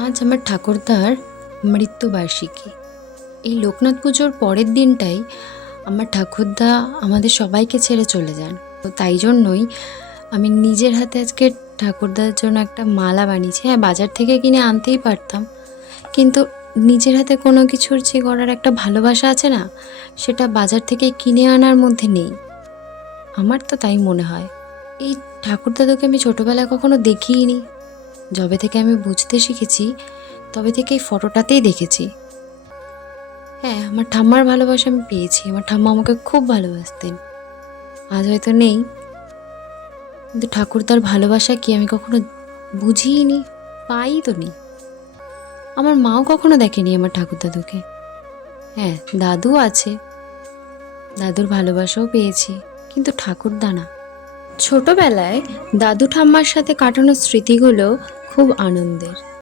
আজ আমার ঠাকুরদার মৃত্যুবার্ষিকী। এই লোকনাথ পুজোর পরের দিনটাই আমার ঠাকুরদা আমাদের সবাইকে ছেড়ে চলে যান। তো তাই জন্যই আমি নিজের হাতে আজকে ঠাকুরদার জন্য একটা মালা বানিয়েছি। হ্যাঁ, বাজার থেকে কিনে আনতেই পারতাম, কিন্তু নিজের হাতে কোনো কিছুর যে করার একটা ভালোবাসা আছে না, সেটা বাজার থেকে কিনে আনার মধ্যে নেই। আমার তো তাই মনে হয়। এই ঠাকুরদাদাকে আমি ছোটোবেলায় কখনো দেখিইনি। যবে থেকে আমি বুঝতে শিখেছি তবে থেকে এই ফটোটাতেই দেখেছি। হ্যাঁ, আমার ঠাম্মার ভালোবাসা আমি পেয়েছি। আমার ঠাম্মা আমাকে খুব ভালোবাসতেন। আজ হয়তো নেই, কিন্তু ঠাকুরদার ভালোবাসা কি আমি কখনো বুঝিইনি, পাই তো নি। আমার মাও কখনো দেখেনি আমার ঠাকুরদাদুকে। হ্যাঁ, দাদু আছে, দাদুর ভালোবাসাও পেয়েছি, কিন্তু ঠাকুরদা না। ছোটবেলায় দাদু ঠাম্মার সাথে কাটানো স্মৃতিগুলো খুব আনন্দের।